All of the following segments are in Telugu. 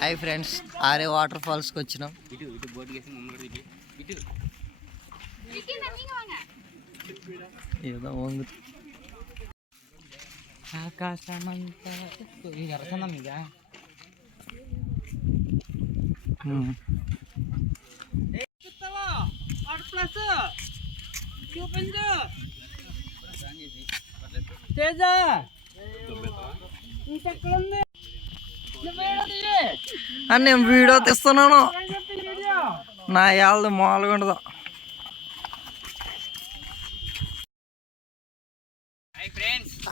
హాయ్ ఫ్రెండ్స్, ఆరే వాటర్ ఫాల్స్కి వచ్చినాం. ఏదో వంగు ఆకాశమంతా మీద అని నేను వీడియో తీస్తున్నాను. నా యాళ్ళు మామూలుగా ఉండదు.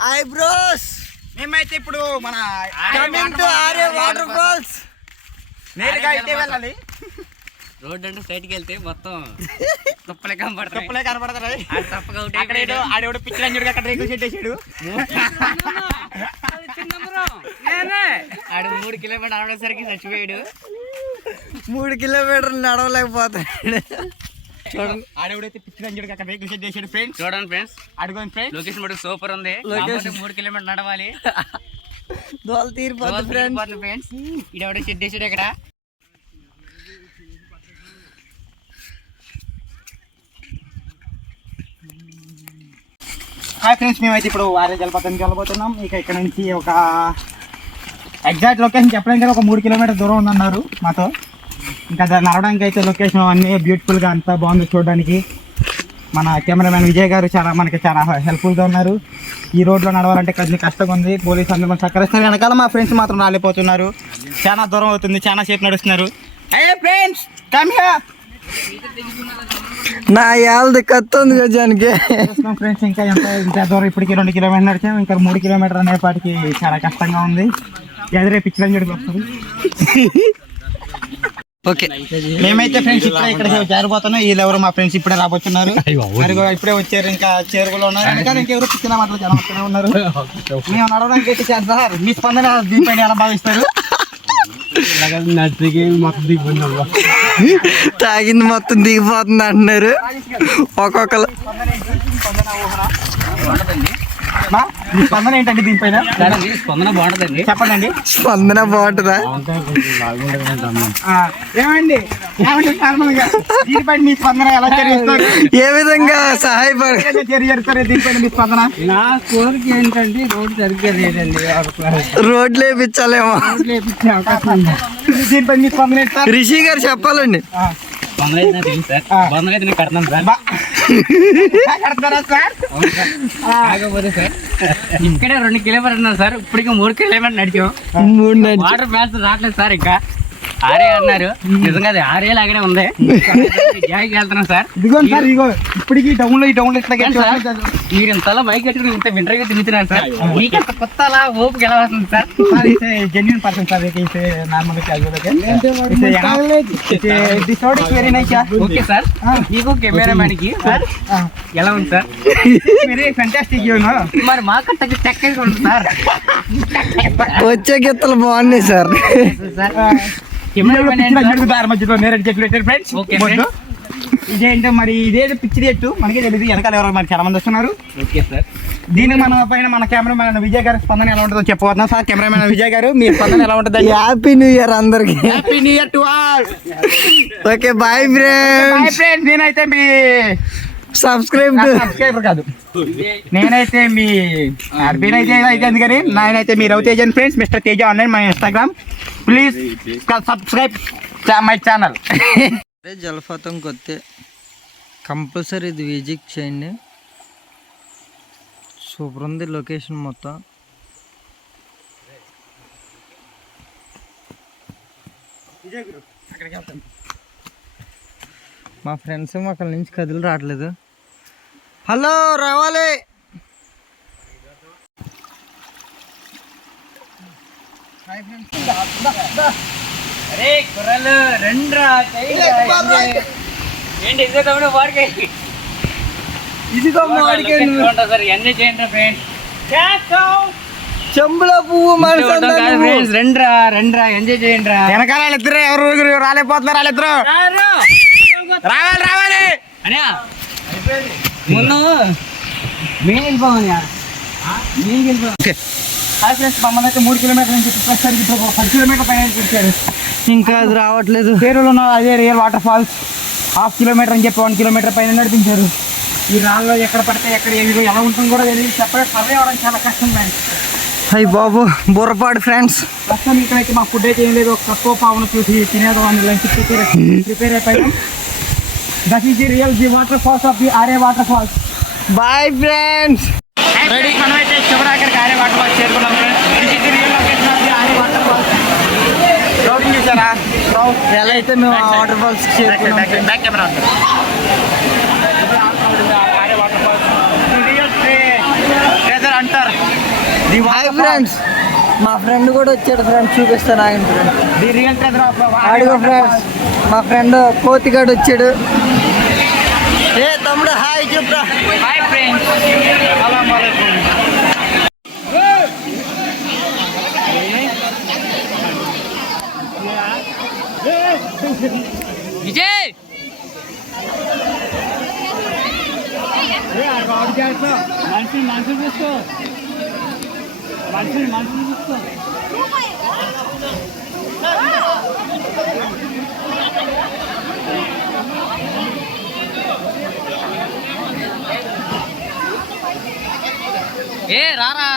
హాయ్ బ్రోస్, మేమైతే ఇప్పుడు మన ఆరే వాటర్ ఫాల్స్ నేరుగా అయితే వెళ్ళాలి. రోడ్ అంటే స్ట్రైట్కి వెళ్తే మొత్తం తుప్పలే కనపడతాయి. ఆడేవాడు పిచ్చిలంజుడు అక్కడ రేకులు షెడ్ వేసాడు. ఆడు 3 కిలోమీటర్ ఆడేసరికి చచ్చిపోయాడు. 3 కిలోమీటర్లు నడవలేకపోతాడు. చూడండి, ఆడేవాడైతే పిచ్చిలంజుడు అక్కడ రేకులు షెడ్ వేసాడు. ఫ్రెండ్స్ చూడండి ఫ్రెండ్స్, అడుగుని ఫ్రెండ్స్, లొకేషన్ మటుకు సూపర్ ఉంది. 3 కిలోమీటర్ నడవాలి. దోలు తీరిపోతుంది ఫ్రెండ్స్. ఇడెవడో షెడ్ వేసాడు ఇక్కడ. హాయ్ ఫ్రెండ్స్, మేమైతే ఇప్పుడు ఆరే జలపాతానికి వెళ్ళబోతున్నాం. ఇక ఇక్కడ నుంచి ఒక ఎగ్జాక్ట్ లొకేషన్ చెప్పడానికి ఒక 3 కిలోమీటర్ దూరం ఉందన్నారు మాతో. ఇంకా నడవడానికి అయితే లొకేషన్ అన్నీ బ్యూటిఫుల్గా అంతా బాగుంది చూడడానికి. మన కెమెరామ్యాన్ విజయ్ గారు మనకి చాలా హెల్ప్ఫుల్గా ఉన్నారు. ఈ రోడ్లో నడవాలంటే కొంచెం కష్టంగా ఉంది. పోలీసు అందరూ మనం సహకరిస్తారు. వెనకాల మా ఫ్రెండ్స్ మాత్రం రాలిపోతున్నారు. చాలా దూరం అవుతుంది, చాలా సేపు నడుస్తున్నారు. అయ్యే ఫ్రెండ్స్, కమ్ హియర్. నా యాళ్ళది కత్తుంది గజానికి. ఫ్రెండ్స్, ఇంకా దూరం ఇప్పటికి 2 కిలోమీటర్లు నడిచాము. ఇంకా 3 కిలోమీటర్ అనేపాటికి చాలా కష్టంగా ఉంది. ఎదురే పిచ్చిలని జడికి వస్తుంది. ఓకే, మేమైతే ఫ్రెండ్స్ ఇక్కడ చేరిపోతున్నాం. వీళ్ళు ఎవరు మా ఫ్రెండ్స్ ఇప్పుడే రాబోతున్నారు. ఇప్పుడే వచ్చారు. ఇంకా చేరుకులో ఉన్నారు. ఇంకెవరు పిచ్చిన మాటలు జరుగుతూనే ఉన్నారు. మేము నడవడానికి అయితే చేద్దాం. మీ స్పందన దీనిపైన ఎలా భావిస్తారు? తాగింది మొత్తం దిగిపోతుంది అంటున్నారు ఒక్కొక్కరు. స్పందన ఏంటండి దీనిపైన? స్పందన బాగుంటుందండి. చెప్పండి. స్పందన బాగుంటుందా? ఏమండి దీనిపైన మీ స్పందన ఎలా చర్యిస్తారు? ఏ విధంగా సహాయపడ చర్యస్తారు దీనిపైన మీ స్పందన? నా కోరిక ఏంటండి, రోడ్డు సరిగ్గా లేదండి. రోడ్లు వేయించాలేమో. దీనిపైన మీ స్పందన ఏంటి సార్? రిషి గారు చెప్పాలండి. స్పందన అయితే తెలుసు సార్. స్పందన అయితే నేను కడతాను సార్. కడతారా సార్? కాకపోతే సార్ ఇక్కడే 2 కిలోమీటర్ ఉన్నారు సార్. ఇప్పటికి 3 కిలోమీటర్ నడిచాం. వాటర్ ఫ్యాన్స్ రావట్లేదు సార్. ఇంకా ఆరే అన్నారు. నిజంగా అది ఆరే లాగానే ఉంది. జాయికి వెళ్తున్నాం సార్. ఇదిగోండి సార్, ఇదిగో ఇప్పటికి డౌన్ లో మీరు ఇంతలా మైక్ కట్టుకుని ఇంత వింటర్గా తిరుగుతున్నారు సార్. మీకంత కొత్త అలా ఓపిక ఎలా వస్తుంది sir? Genuine person sir. Very nice. Okay sir, మీకు కెమెరామ్యాన్ కి సార్ ఎలా ఉంది సార్? Very fantastic. మరి మాకంత చక్కగా ఉంది సార్. వచ్చే గీతలు బాగున్నాయి సార్. ఇదేంటో మరి ఇదేదో పిచ్చి చెట్టు మనకే తెలియదు. వెనకాల ఎవరో మరి చాలా మంది వస్తున్నారు. ఓకే సార్, దీన్ని మన పైన మన కెమెరామ్యాన్ విజయ్ గారి స్పందన ఎలా ఉంటుందో చెప్పబోతున్నాం సార్. కెమెరామ్యాన్ విజయ్ గారు, మీ స్పందన ఎలా ఉంటుంది? హ్యాపీ న్యూ ఇయర్ అందరికి. Happy new year to all. Okay, bye friends. నేనైతే మీ సబ్స్క్రైబర్ కాదు, నేనైతే మీ అయితే అందుకని నేనైతే మీ Raviteja friends, mister Teja online my Instagram. Please subscribe my channel. జలపాతం కొత్త కంపల్సరీ ఇది విజిట్ చేయండి. సూపర్ ఉంది లొకేషన్ మొత్తం. మా ఫ్రెండ్స్ అక్కడి నుంచి కదిలి రావట్లేదు. హలో, రావాలి. అరే కుర్రలు రండ్రా. ఏంటి ఇదిగో మామిడికాయ సార్, ఎంజాయ్ చేయండి ఫ్రెండ్స్. చెంబుల పువ్వు ఫ్రెండ్స్, రండ్రా రండ్రా, ఎంజాయ్ చేయండి రా. వెనకాల ఇద్దరు ఎవరు రాలేకపోతున్నారు. వాళ్ళిద్దరు రావాలి రావాలి. అనే ముందు మేము వెళ్ళిపోవాలి. హాయ్ ఫ్రెండ్స్, మమ్మల్ని అయితే 3 కిలోమీటర్ల నుంచి తిప్పేస్తారు. ఇప్పుడు 10 కిలోమీటర్ల పైన తిప్పారు. ఇంకా అది రావట్లేదు. పేరులో ఉన్న అదే రియల్ వాటర్ ఫాల్స్ 1/2 కిలోమీటర్ అని చెప్పి 1 కిలోమీటర్ పైన నడిపించారు. ఈ రాళ్ళలో ఎక్కడ పడితే ఎక్కడ ఏవి ఎలా ఉంటుందో కూడా తెలియదు. చెప్పలేదు, సర్వే అవ్వడం చాలా కష్టం ఫ్రెండ్స్. అయ్యి బాబు బుర్రపాడు ఫ్రెండ్స్. ప్రస్తుతం ఇక్కడైతే మా ఫుడ్ అయితే ఏం లేదు. ఒక కప్పో పావును చూసి తినేదో అని లంచ్ ప్రిపేర్ అయిపోయాం. That is the real the waterfalls of the ఆర్ఏ waterfalls. Boy friends. Ready, మనమైతే చివరాఖరికి ఆర్ఏ వాటర్ ఫాల్స్ చేరుకున్నాం friends. This is the real location of the ఆర్ఏ వాటర్ ఫాల్స్. క్రౌడింగ్ చూసారా? ఎలా అయితే మేము ఆ వాటర్ ఫాల్స్ బ్యాక్ కెమెరా ఆర్ఏ waterfalls the real treasure అంటారు. ది హాయ్ ఫ్రెండ్స్, మా ఫ్రెండ్ కూడా వచ్చాడు ఫ్రెండ్స్, చూపిస్తాను ఆయన friend. The real treasure of అడుగు ఫ్రెండ్స్, మా ఫ్రెండ్ కోతిగాడు వచ్చాడు. ఏ తమ్ముడు హాయ్ చెప్పురా. హాయ్ ఫ్రెండ్స్, అస్సలాము అలైకుం. విజయ్ మనుషులు చూసుకో, మనుషులు చూసుకో. ఏ రారా